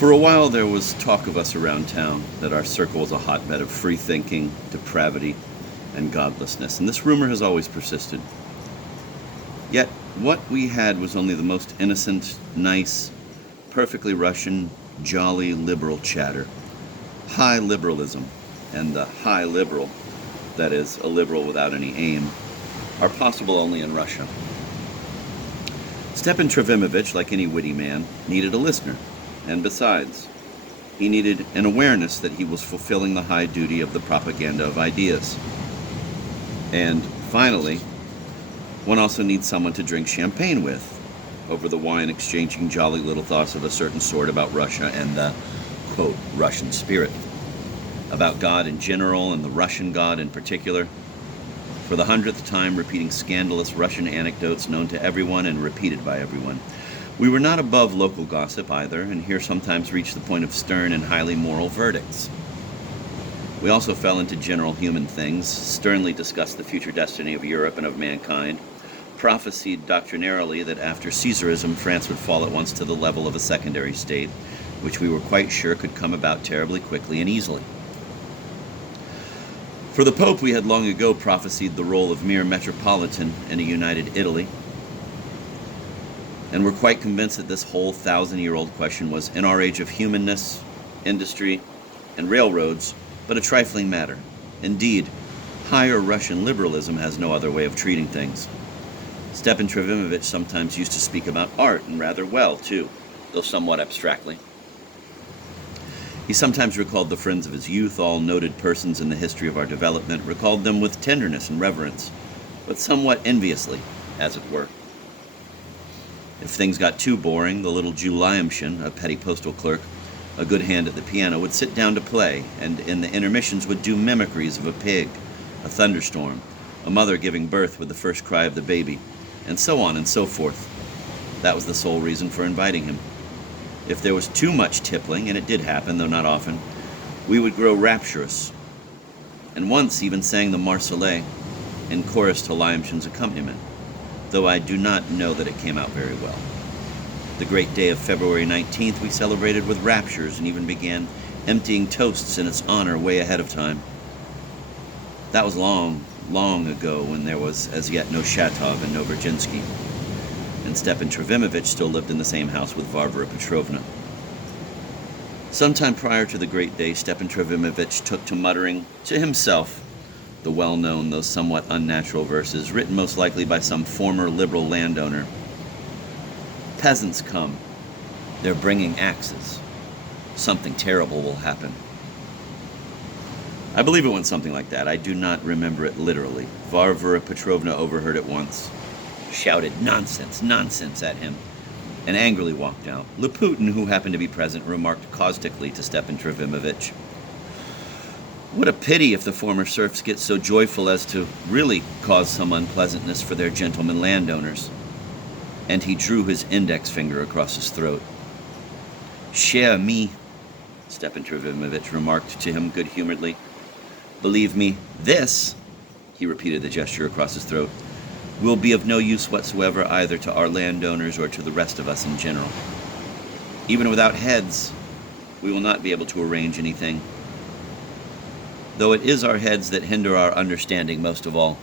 For a while, there was talk of us around town that our circle was a hotbed of free thinking, depravity, and godlessness, and this rumor has always persisted. Yet, what we had was only the most innocent, nice, perfectly Russian, jolly liberal chatter. High liberalism, and the high liberal, that is, a liberal without any aim, are possible only in Russia. Stepan Trofimovich, like any witty man, needed a listener, and besides, he needed an awareness that he was fulfilling the high duty of the propaganda of ideas. And finally, one also needs someone to drink champagne with, over the wine exchanging jolly little thoughts of a certain sort about Russia and the, quote, Russian spirit, about God in general and the Russian God in particular, for the 100th time repeating scandalous Russian anecdotes known to everyone and repeated by everyone. We were not above local gossip either, and here sometimes reached the point of stern and highly moral verdicts. We also fell into general human things, sternly discussed the future destiny of Europe and of mankind, prophesied doctrinarily that after Caesarism, France would fall at once to the level of a secondary state, which we were quite sure could come about terribly quickly and easily. For the Pope, we had long ago prophesied the role of mere metropolitan in a united Italy, and were quite convinced that this whole 1,000-year-old question was, in our age of humanness, industry, and railroads, but a trifling matter. Indeed, higher Russian liberalism has no other way of treating things. Stepan Trofimovich sometimes used to speak about art, and rather well, too, though somewhat abstractly. He sometimes recalled the friends of his youth, all noted persons in the history of our development, recalled them with tenderness and reverence, but somewhat enviously, as it were. If things got too boring, the little Jew Lyamshin, a petty postal clerk, a good hand at the piano, would sit down to play, and in the intermissions would do mimicries of a pig, a thunderstorm, a mother giving birth with the first cry of the baby, and so on and so forth. That was the sole reason for inviting him. If there was too much tippling, and it did happen, though not often, we would grow rapturous, and once even sang the Marseillaise in chorus to Lyamshin's accompaniment, though I do not know that it came out very well. The great day of February 19th we celebrated with raptures and even began emptying toasts in its honor way ahead of time. That was long, long ago, when there was as yet no Shatov and no Virginsky, and Stepan Trofimovich still lived in the same house with Varvara Petrovna. Sometime prior to the great day, Stepan Trofimovich took to muttering to himself the well-known, though somewhat unnatural verses, written most likely by some former liberal landowner. Peasants come. They're bringing axes. Something terrible will happen. I believe it went something like that. I do not remember it literally. Varvara Petrovna overheard it once, shouted nonsense, nonsense at him, and angrily walked out. Laputin, who happened to be present, remarked caustically to Stepan Trofimovich, "What a pity if the former serfs get so joyful as to really cause some unpleasantness for their gentlemen landowners." And he drew his index finger across his throat. "Cher ami," Stepan Trofimovich remarked to him good-humoredly. "Believe me, this," he repeated the gesture across his throat, "will be of no use whatsoever either to our landowners or to the rest of us in general. Even without heads, we will not be able to arrange anything, though it is our heads that hinder our understanding most of all."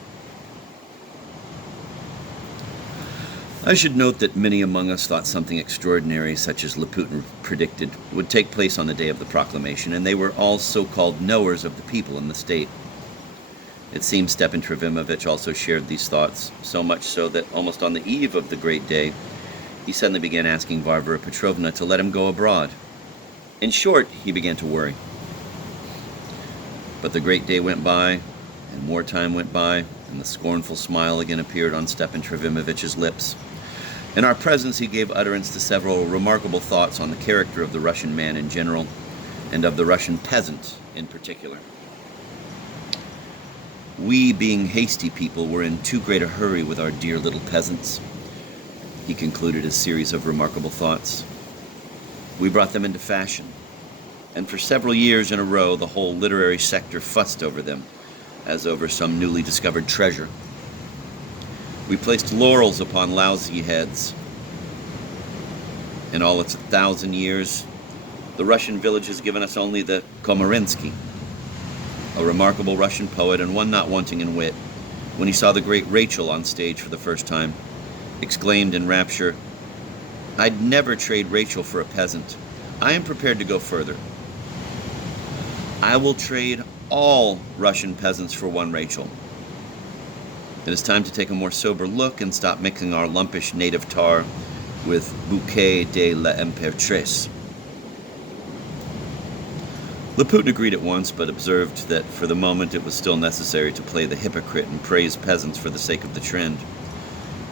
I should note that many among us thought something extraordinary, such as Laputin predicted, would take place on the day of the proclamation, and they were all so-called knowers of the people in the state. It seems Stepan Trofimovich also shared these thoughts, so much so that almost on the eve of the great day, he suddenly began asking Varvara Petrovna to let him go abroad. In short, he began to worry. But the great day went by, and more time went by, and the scornful smile again appeared on Stepan Trofimovich's lips. In our presence he gave utterance to several remarkable thoughts on the character of the Russian man in general, and of the Russian peasant in particular. We, being hasty people, were in too great a hurry with our dear little peasants. He concluded his series of remarkable thoughts. We brought them into fashion, and for several years in a row the whole literary sector fussed over them, as over some newly discovered treasure. We placed laurels upon lousy heads. In all its 1,000 years, The Russian village has given us only the Komarinsky, a remarkable Russian poet and one not wanting in wit, when he saw the great Rachel on stage for the first time, exclaimed in rapture, "I'd never trade Rachel for a peasant. I am prepared to go further. I will trade all Russian peasants for one Rachel. It is time to take a more sober look and stop mixing our lumpish native tar with Bouquet de la Impératrice." Laputin agreed at once, but observed that for the moment it was still necessary to play the hypocrite and praise peasants for the sake of the trend,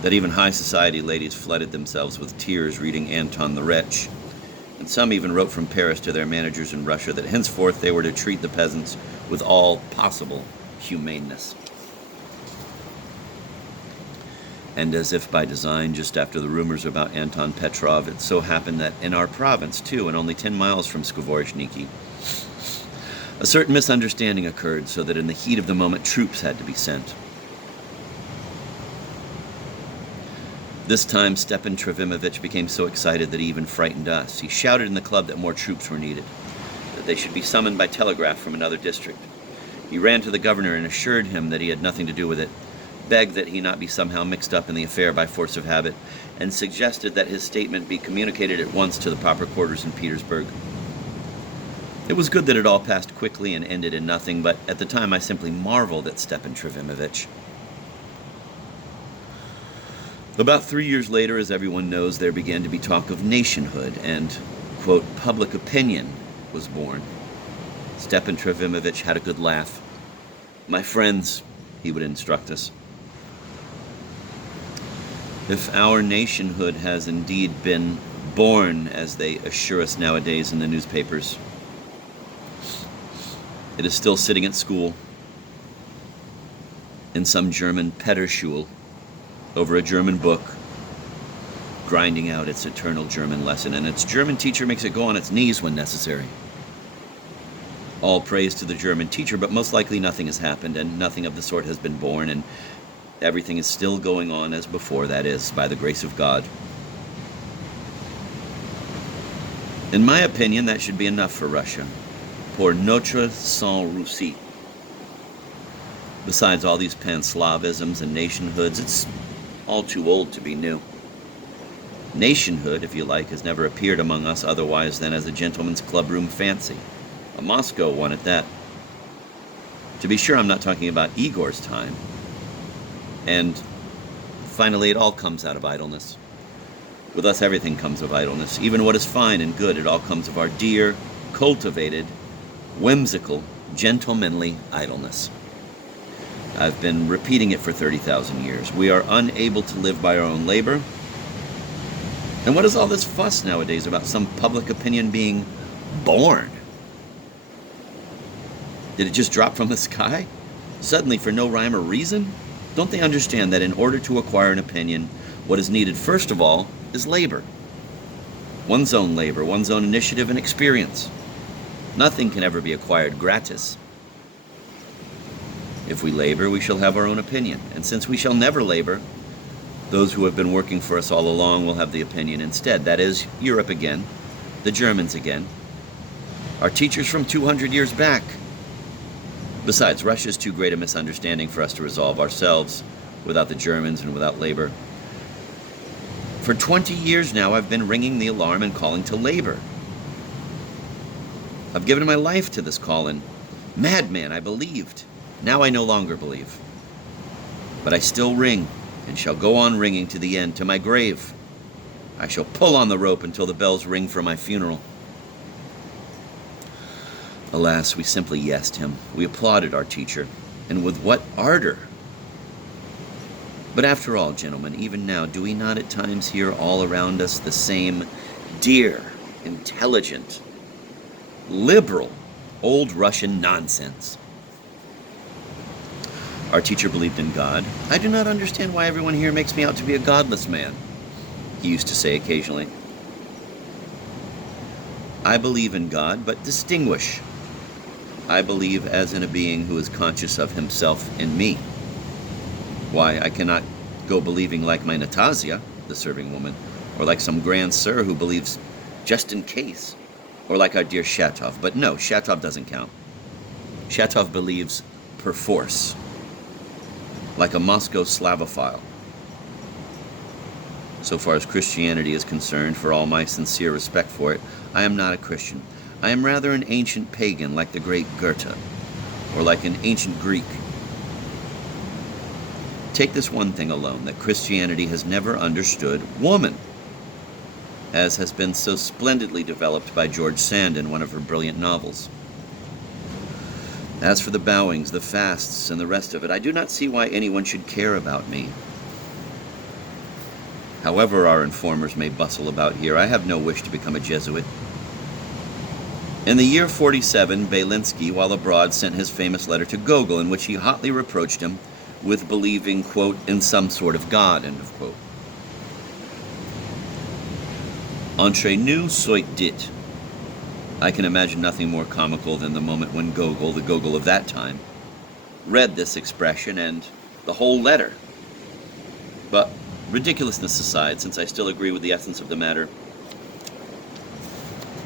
that even high society ladies flooded themselves with tears reading Anton the Wretch, and some even wrote from Paris to their managers in Russia that henceforth they were to treat the peasants with all possible humaneness. And as if by design, just after the rumors about Anton Petrov, it so happened that in our province, too, and only 10 miles from Skvoreshniki, a certain misunderstanding occurred, so that in the heat of the moment troops had to be sent. This time Stepan Trofimovich became so excited that he even frightened us. He shouted in the club that more troops were needed, that they should be summoned by telegraph from another district. He ran to the governor and assured him that he had nothing to do with it, begged that he not be somehow mixed up in the affair by force of habit, and suggested that his statement be communicated at once to the proper quarters in Petersburg. It was good that it all passed quickly and ended in nothing, but at the time I simply marveled at Stepan Trofimovich. About 3 years later, as everyone knows, there began to be talk of nationhood, and, quote, public opinion was born. Stepan Trofimovich had a good laugh. "My friends," he would instruct us, "if our nationhood has indeed been born, as they assure us nowadays in the newspapers, it is still sitting at school, in some German Petterschule, over a German book, grinding out its eternal German lesson, and its German teacher makes it go on its knees when necessary. All praise to the German teacher, but most likely nothing has happened, and nothing of the sort has been born, and everything is still going on as before, that is, by the grace of God. In my opinion, that should be enough for Russia. Pour notre sang Russie. Besides all these pan-Slavisms and nationhoods, it's all too old to be new. Nationhood, if you like, has never appeared among us otherwise than as a gentleman's clubroom fancy. A Moscow one at that. To be sure, I'm not talking about Igor's time. And finally, it all comes out of idleness. With us, everything comes of idleness. Even what is fine and good, it all comes of our dear, cultivated, whimsical, gentlemanly idleness. I've been repeating it for 30,000 years. We are unable to live by our own labor. And what is all this fuss nowadays about some public opinion being born? Did it just drop from the sky? Suddenly for no rhyme or reason? Don't they understand that in order to acquire an opinion, what is needed first of all is labor? One's own labor, one's own initiative and experience. Nothing can ever be acquired gratis. If we labor, we shall have our own opinion. And since we shall never labor, those who have been working for us all along will have the opinion instead. That is, Europe again, the Germans again, our teachers from 200 years back. Besides, Russia is too great a misunderstanding for us to resolve ourselves without the Germans and without labor. For 20 years now, I've been ringing the alarm and calling to labor. I've given my life to this call, and madman, I believed. Now I no longer believe. But I still ring, and shall go on ringing to the end, to my grave. I shall pull on the rope until the bells ring for my funeral. Alas, we simply yesed him. We applauded our teacher, and with what ardor! But after all, gentlemen, even now, do we not at times hear all around us the same dear, intelligent, liberal, old Russian nonsense? Our teacher believed in God. "I do not understand why everyone here makes me out to be a godless man," he used to say occasionally. "I believe in God, but distinguish. I believe as in a being who is conscious of himself in me. Why, I cannot go believing like my Natasya, the serving woman, or like some grand sir who believes just in case. Or like our dear Shatov. But no, Shatov doesn't count. Shatov believes perforce, like a Moscow Slavophile. So far as Christianity is concerned, for all my sincere respect for it, I am not a Christian. I am rather an ancient pagan, like the great Goethe, or like an ancient Greek. Take this one thing alone, that Christianity has never understood woman, as has been so splendidly developed by George Sand in one of her brilliant novels. As for the bowings, the fasts, and the rest of it, I do not see why anyone should care about me. However our informers may bustle about here, I have no wish to become a Jesuit. In the year 47, Belinsky, while abroad, sent his famous letter to Gogol, in which he hotly reproached him with believing, quote, in some sort of God, end of quote. Entre nous soit dit. I can imagine nothing more comical than the moment when Gogol, the Gogol of that time, read this expression and the whole letter. But ridiculousness aside, since I still agree with the essence of the matter,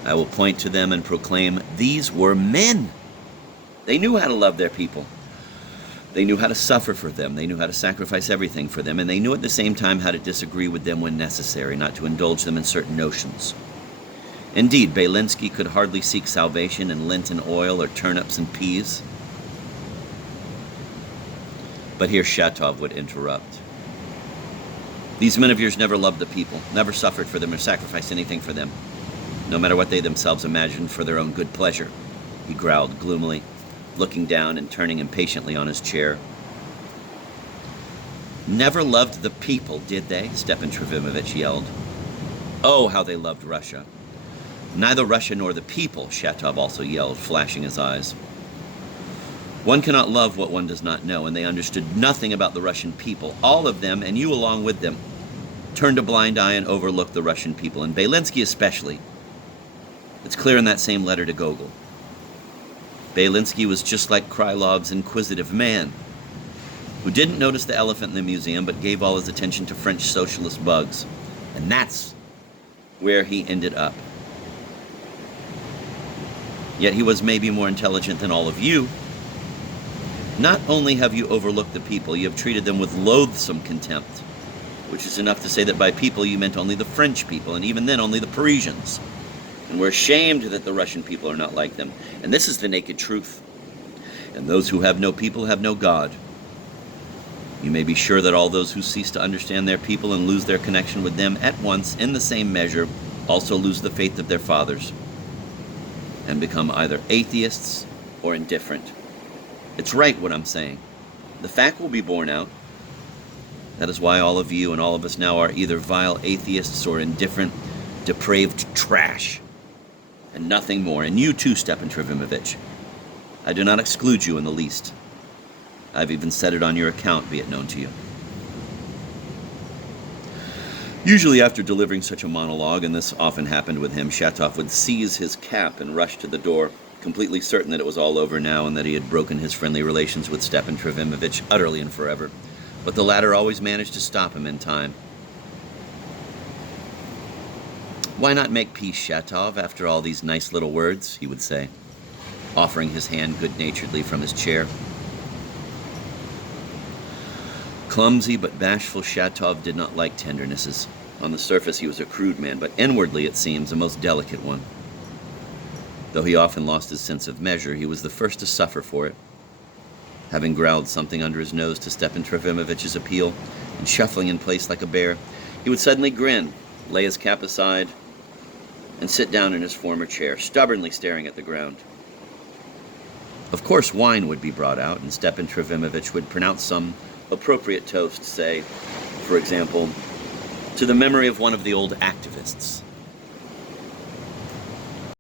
I will point to them and proclaim these were men. They knew how to love their people. They knew how to suffer for them. They knew how to sacrifice everything for them. And they knew at the same time how to disagree with them when necessary, not to indulge them in certain notions. Indeed, Belinsky could hardly seek salvation in Lenten oil or turnips and peas. But here Shatov would interrupt. These men of yours never loved the people, never suffered for them or sacrificed anything for them, no matter what they themselves imagined for their own good pleasure, he growled gloomily, looking down and turning impatiently on his chair. Never loved the people, did they? Stepan Trofimovich yelled. Oh, how they loved Russia. Neither Russia nor the people, Shatov also yelled, flashing his eyes. One cannot love what one does not know, and they understood nothing about the Russian people. All of them, and you along with them, turned a blind eye and overlooked the Russian people, and Belinsky especially. It's clear in that same letter to Gogol. Belinsky was just like Krylov's inquisitive man, who didn't notice the elephant in the museum, but gave all his attention to French socialist bugs. And that's where he ended up. Yet he was maybe more intelligent than all of you. Not only have you overlooked the people, you have treated them with loathsome contempt, which is enough to say that by people you meant only the French people, and even then only the Parisians. And we're ashamed that the Russian people are not like them. And this is the naked truth. And those who have no people have no God. You may be sure that all those who cease to understand their people and lose their connection with them at once, in the same measure, also lose the faith of their fathers and become either atheists or indifferent. It's right what I'm saying. The fact will be borne out. That is why all of you and all of us now are either vile atheists or indifferent, depraved trash. And nothing more. And you too, Stepan Trofimovich. I do not exclude you in the least. I've even said it on your account, be it known to you. Usually after delivering such a monologue, and this often happened with him, Shatov would seize his cap and rush to the door, completely certain that it was all over now and that he had broken his friendly relations with Stepan Trofimovich utterly and forever. But the latter always managed to stop him in time. Why not make peace, Shatov, after all these nice little words, he would say, offering his hand good-naturedly from his chair. Clumsy but bashful Shatov did not like tendernesses. On the surface he was a crude man, but inwardly, it seems, a most delicate one. Though he often lost his sense of measure, he was the first to suffer for it. Having growled something under his nose to Stepan Trofimovich's appeal, and shuffling in place like a bear, he would suddenly grin, lay his cap aside, and sit down in his former chair, stubbornly staring at the ground. Of course, wine would be brought out, and Stepan Trofimovich would pronounce some appropriate toast, say, for example, to the memory of one of the old activists.